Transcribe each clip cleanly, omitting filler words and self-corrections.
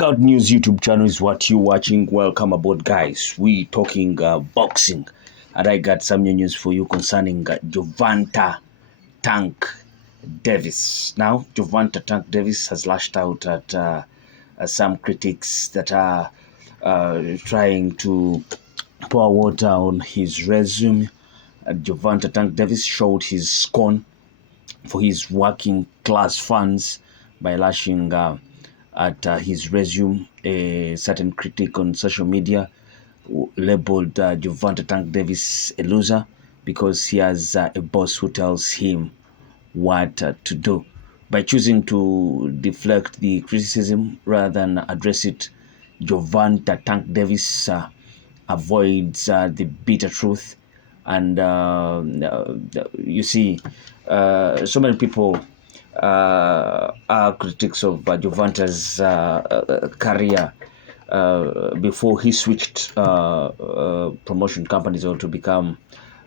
God News YouTube channel is what you're watching. Welcome aboard, guys. We talking boxing, and I got some new news for you concerning Gervonta Tank Davis. Now, Gervonta Tank Davis has lashed out at some critics that are trying to pour water on his resume. Gervonta Tank Davis showed his scorn for his working class fans by lashing at his resume. A certain critic on social media labeled Gervonta Tank Davis a loser because he has a boss who tells him what to do. By choosing to deflect the criticism rather than address it, Gervonta Tank Davis avoids the bitter truth. And you see, so many people are critics of Gervonta's career before he switched promotion companies or to become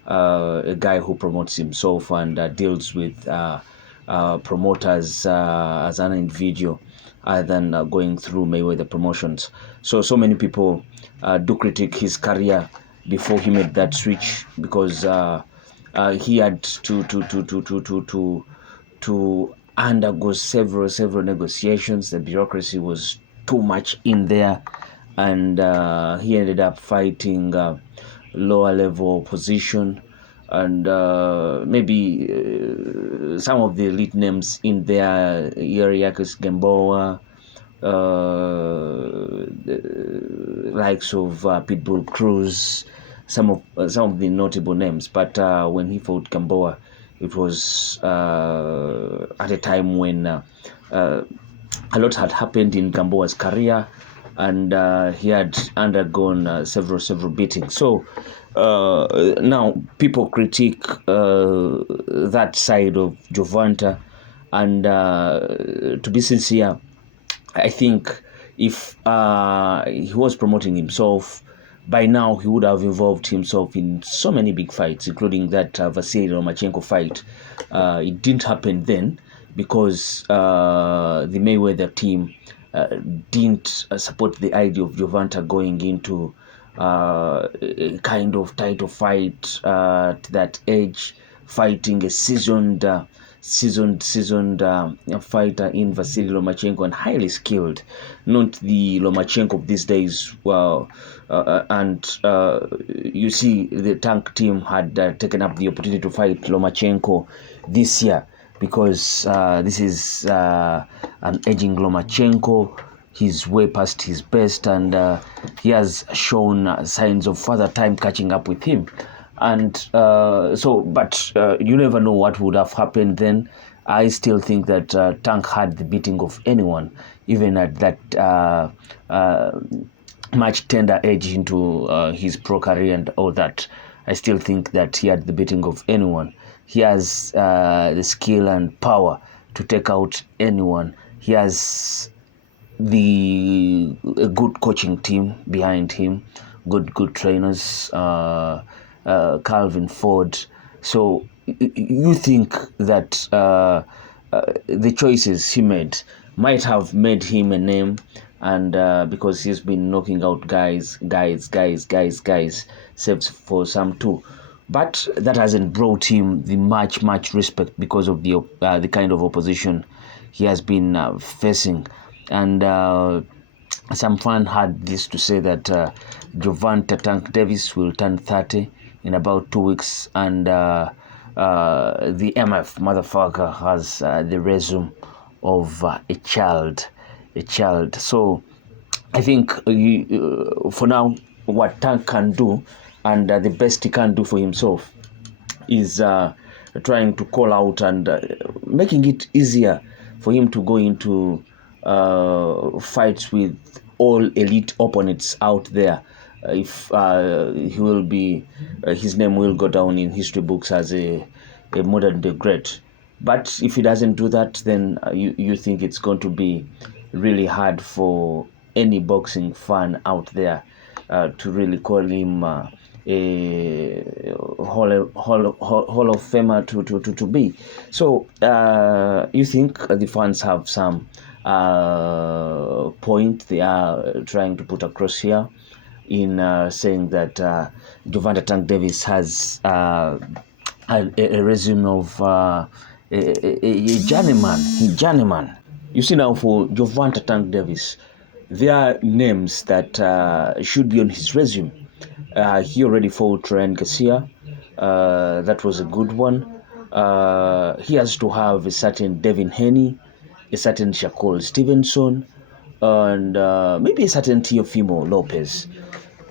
a guy who promotes himself and deals with promoters as an individual other than going through Mayweather promotions. So many people do critique his career before he made that switch because he had to undergo several negotiations. The bureaucracy was too much in there, and he ended up fighting lower level opposition, and maybe some of the elite names in there, Yuriakis Gamboa, likes of Pitbull Cruz, some of the notable names. But when he fought Gamboa, it was at a time when a lot had happened in Gamboa's career, and he had undergone several beatings. So now people critique that side of Gervonta, and to be sincere, I think if he was promoting himself, by now he would have involved himself in so many big fights, including that Vasily Lomachenko fight. It didn't happen then because the Mayweather team didn't support the idea of Gervonta going into a kind of title fight at that age, fighting a seasoned fighter in Vasily Lomachenko, and highly skilled, not the Lomachenko of these days. Well, and you see, the Tank team had taken up the opportunity to fight Lomachenko this year because this is an aging Lomachenko. He's way past his best, and he has shown signs of further time catching up with him. And but you never know what would have happened then. I still think that Tank had the beating of anyone, even at that much tender age into his pro career and all that. I still think that he had the beating of anyone. He has the skill and power to take out anyone. He has a good coaching team behind him, good trainers, Calvin Ford. So you think that the choices he made might have made him a name, and because he's been knocking out guys, except for some too. But that hasn't brought him the much respect because of the kind of opposition he has been facing. And some fan had this to say that Gervonta Tank Davis will turn 30 in about 2 weeks, and the MF motherfucker has the resume of a child. So I think for now, what Tank can do, and the best he can do for himself, is trying to call out and making it easier for him to go into fights with all elite opponents out there. If he will be, his name will go down in history books as a modern day great. But if he doesn't do that, then you think it's going to be really hard for any boxing fan out there to really call him a Hall of Famer to be. So you think the fans have some point they are trying to put across here in saying that Gervonta Tank Davis has a resume of a journeyman. You see now for Gervonta Tank Davis, there are names that should be on his resume. He already fought Ryan Garcia. That was a good one. He has to have a certain Devin Haney, a certain Shakur Stevenson, and maybe a certain Teofimo Lopez.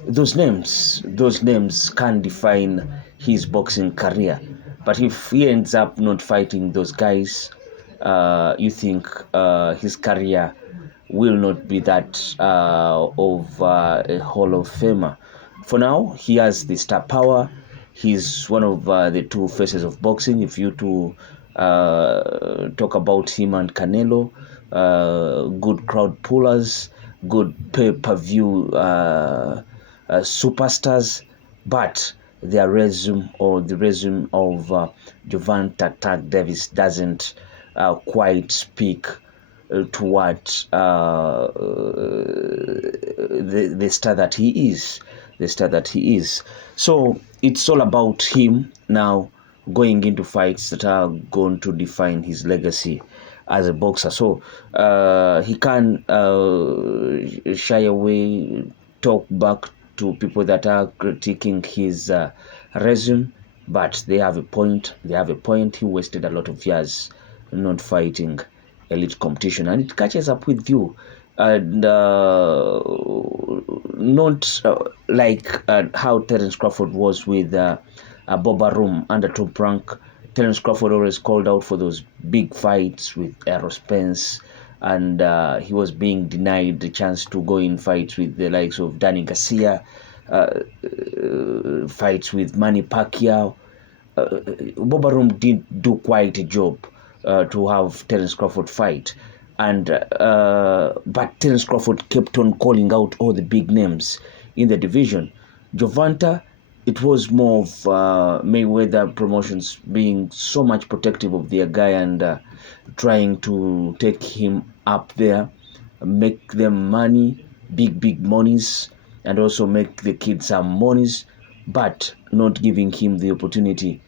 Those names can define his boxing career. But if he ends up not fighting those guys, you think his career will not be that of a Hall of Famer. For now, he has the star power. He's one of the two faces of boxing. If you two talk about him and Canelo, good crowd pullers, good pay-per-view superstars, but their resume or the resume of Gervonta Tank Davis doesn't quite speak to what the star that he is, So it's all about him now going into fights that are going to define his legacy as a boxer. So he can shy away, talk back to people that are critiquing his resume, but they have a point. He wasted a lot of years not fighting elite competition, and it catches up with you. And not like how Terence Crawford was with Boba Room under Top Rank. Terence Crawford always called out for those big fights with Errol Spence, and he was being denied the chance to go in fights with the likes of Danny Garcia, fights with Manny Pacquiao. Boba Room did do quite a job to have Terence Crawford fight, and but Terence Crawford kept on calling out all the big names in the division. Gervonta, it was more of Mayweather Promotions being so much protective of their guy and trying to take him up there, make them money, big monies, and also make the kids some monies, but not giving him the opportunity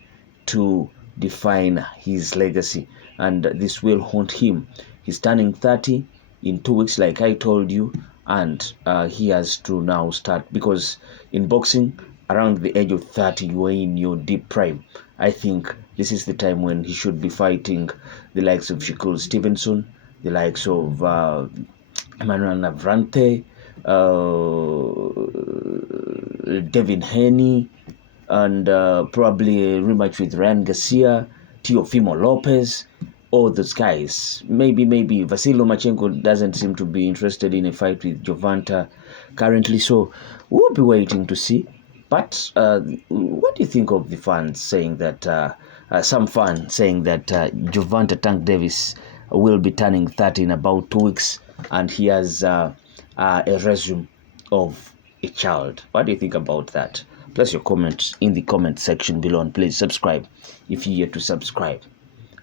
to define his legacy. And this will haunt him. He's turning 30 in 2 weeks, like I told you, and he has to now start, because in boxing, around the age of 30, you are in your deep prime. I think this is the time when he should be fighting the likes of Shakur Stevenson, the likes of Emmanuel Navrante, Devin Haney, and probably a rematch with Ryan Garcia, Teofimo Lopez, all those guys. Maybe Vasily Lomachenko doesn't seem to be interested in a fight with Gervonta currently, so we'll be waiting to see. But what do you think of the fans saying that, some fans saying that Gervonta Tank Davis will be turning 30 in about 2 weeks, and he has a resume of a child? What do you think about that? Place your comments in the comment section below, and please subscribe if you're yet to subscribe.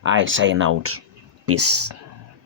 I sign out. Peace.